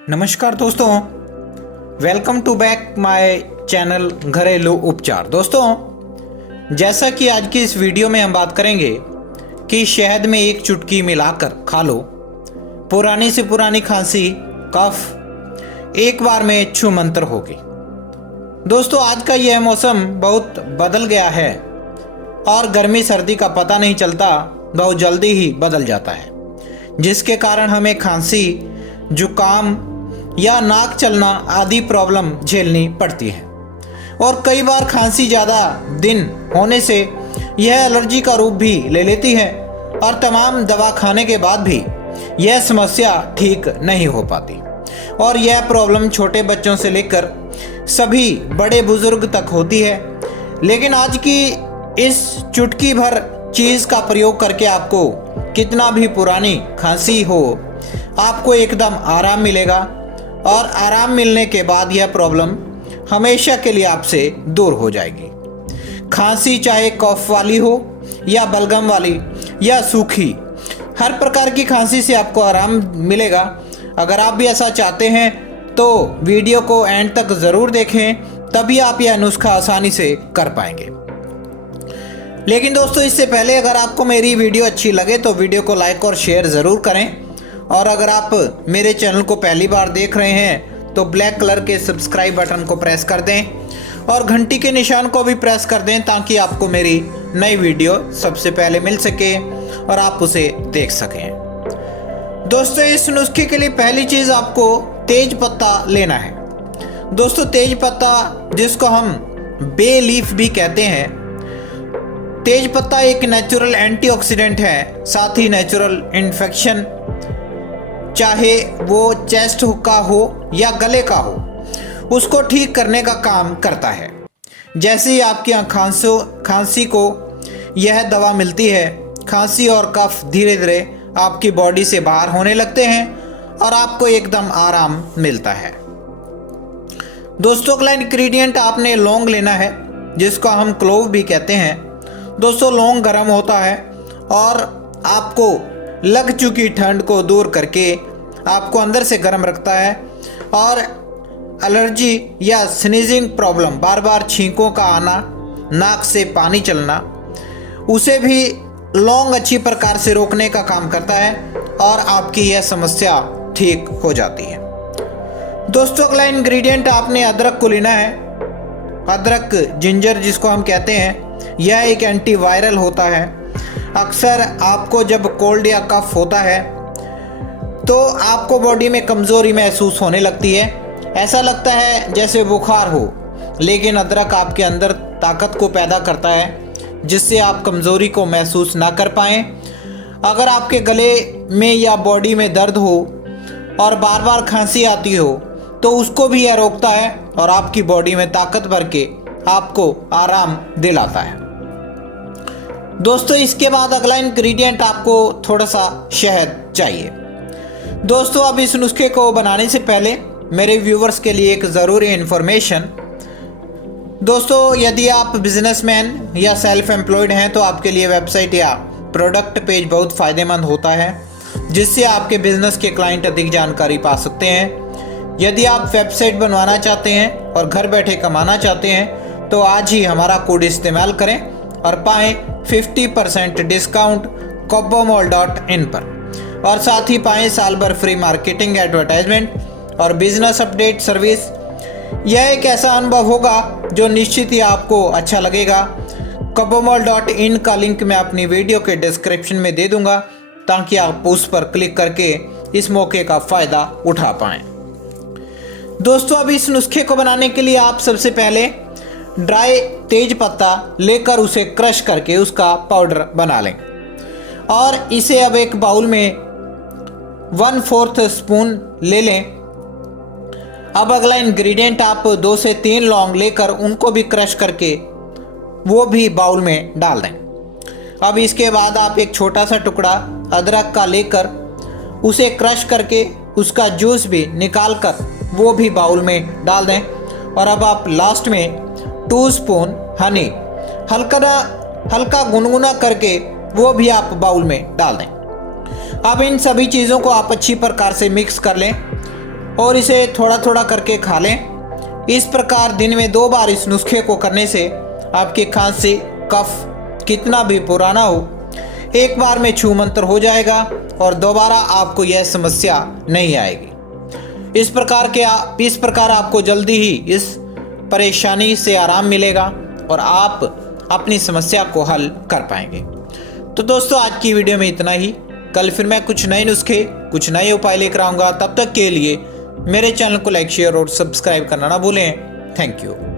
नमस्कार दोस्तों, welcome to back my channel घरेलू उपचार। दोस्तों, जैसा कि आज की इस वीडियो में हम बात करेंगे कि शहद में एक चुटकी मिलाकर खा लो, पुरानी से पुरानी खांसी कफ एक बार में छूमंतर होगी। दोस्तों, आज का यह मौसम बहुत बदल गया है और गर्मी सर्दी का पता नहीं चलता, बहुत जल्दी ही बदल जाता है, जिसके कारण हमें खांसी, जुकाम या नाक चलना आदि प्रॉब्लम झेलनी पड़ती है। और कई बार खांसी ज़्यादा दिन होने से यह एलर्जी का रूप भी ले लेती है और तमाम दवा खाने के बाद भी यह समस्या ठीक नहीं हो पाती। और यह प्रॉब्लम छोटे बच्चों से लेकर सभी बड़े बुजुर्ग तक होती है। लेकिन आज की इस चुटकी भर चीज़ का प्रयोग करके आपको कितना भी पुरानी खांसी हो, आपको एकदम आराम मिलेगा और आराम मिलने के बाद यह प्रॉब्लम हमेशा के लिए आपसे दूर हो जाएगी। खांसी चाहे कफ वाली हो या बलगम वाली या सूखी, हर प्रकार की खांसी से आपको आराम मिलेगा। अगर आप भी ऐसा चाहते हैं तो वीडियो को एंड तक ज़रूर देखें, तभी आप यह नुस्खा आसानी से कर पाएंगे। लेकिन दोस्तों, इससे पहले अगर आपको मेरी वीडियो अच्छी लगे तो वीडियो को लाइक और शेयर ज़रूर करें। और अगर आप मेरे चैनल को पहली बार देख रहे हैं तो ब्लैक कलर के सब्सक्राइब बटन को प्रेस कर दें और घंटी के निशान को भी प्रेस कर दें, ताकि आपको मेरी नई वीडियो सबसे पहले मिल सके और आप उसे देख सकें। दोस्तों, इस नुस्खे के लिए पहली चीज़ आपको तेज पत्ता लेना है। दोस्तों, तेज पत्ता जिसको हम बे लीफ भी कहते हैं, तेज पत्ता एक नेचुरल एंटीऑक्सीडेंट है, साथ ही नेचुरल इन्फेक्शन, चाहे वो चेस्ट का हो या गले का हो, उसको ठीक करने का काम करता है। जैसे ही आपकी खांसी को यह दवा मिलती है, खांसी और कफ धीरे धीरे आपकी बॉडी से बाहर होने लगते हैं और आपको एकदम आराम मिलता है। दोस्तों, अगला इंग्रेडिएंट आपने लौंग लेना है, जिसको हम क्लोव भी कहते हैं। दोस्तों, लौंग गर्म होता है और आपको लग चुकी ठंड को दूर करके आपको अंदर से गर्म रखता है। और एलर्जी या स्नीजिंग प्रॉब्लम, बार बार छींकों का आना, नाक से पानी चलना, उसे भी लौंग अच्छी प्रकार से रोकने का काम करता है और आपकी यह समस्या ठीक हो जाती है। दोस्तों, अगला इंग्रेडिएंट आपने अदरक को लेना है। अदरक, जिंजर जिसको हम कहते हैं, यह एक एंटीवायरल होता है। अक्सर आपको जब कोल्ड या कफ होता है तो आपको बॉडी में कमज़ोरी महसूस होने लगती है, ऐसा लगता है जैसे बुखार हो। लेकिन अदरक आपके अंदर ताकत को पैदा करता है, जिससे आप कमज़ोरी को महसूस ना कर पाएँ। अगर आपके गले में या बॉडी में दर्द हो और बार बार खांसी आती हो तो उसको भी यह रोकता है और आपकी बॉडी में ताकत भर के आपको आराम दिलाता है। दोस्तों, इसके बाद अगला इंग्रेडिएंट आपको थोड़ा सा शहद चाहिए। दोस्तों, अब इस नुस्खे को बनाने से पहले मेरे व्यूवर्स के लिए एक ज़रूरी इन्फॉर्मेशन। दोस्तों, यदि आप बिजनेसमैन या सेल्फ एम्प्लॉयड हैं तो आपके लिए वेबसाइट या प्रोडक्ट पेज बहुत फ़ायदेमंद होता है, जिससे आपके बिजनेस के क्लाइंट अधिक जानकारी पा सकते हैं। यदि आप वेबसाइट बनवाना चाहते हैं और घर बैठे कमाना चाहते हैं तो आज ही हमारा कोड इस्तेमाल करें और पाएँ 50% डिस्काउंट kobbomall.in पर, और साथ ही पाएँ साल भर फ्री मार्केटिंग, एडवर्टाइजमेंट और बिजनेस अपडेट सर्विस। यह एक ऐसा अनुभव होगा जो निश्चित ही आपको अच्छा लगेगा। kobbomall.in का लिंक मैं अपनी वीडियो के डिस्क्रिप्शन में दे दूंगा, ताकि आप उस पर क्लिक करके इस मौके का फ़ायदा उठा पाएँ। दोस्तों, अब इस नुस्खे को बनाने के लिए आप सबसे पहले ड्राई तेज पत्ता लेकर उसे क्रश करके उसका पाउडर बना लें और इसे अब एक बाउल में 1/4 स्पून ले लें। अब अगला इंग्रेडिएंट आप 2 से 3 लौंग लेकर उनको भी क्रश करके वो भी बाउल में डाल दें। अब इसके बाद आप एक छोटा सा टुकड़ा अदरक का लेकर उसे क्रश करके उसका जूस भी निकाल कर वो भी बाउल में डाल दें। और अब आप लास्ट में 2 स्पून हनी हल्का गुनगुना करके वो भी आप बाउल में डाल दें। अब इन सभी चीज़ों को आप अच्छी प्रकार से मिक्स कर लें और इसे थोड़ा थोड़ा करके खा लें। इस प्रकार दिन में 2 बार इस नुस्खे को करने से आपकी खांसी कफ कितना भी पुराना हो, एक बार में छू मंतर हो जाएगा और दोबारा आपको यह समस्या नहीं आएगी। इस प्रकार आपको जल्दी ही इस परेशानी से आराम मिलेगा और आप अपनी समस्या को हल कर पाएंगे। तो दोस्तों, आज की वीडियो में इतना ही। कल फिर मैं कुछ नए नुस्खे, कुछ नए उपाय लेकर आऊँगा। तब तक के लिए मेरे चैनल को लाइक, शेयर और सब्सक्राइब करना ना भूलें। Thank you.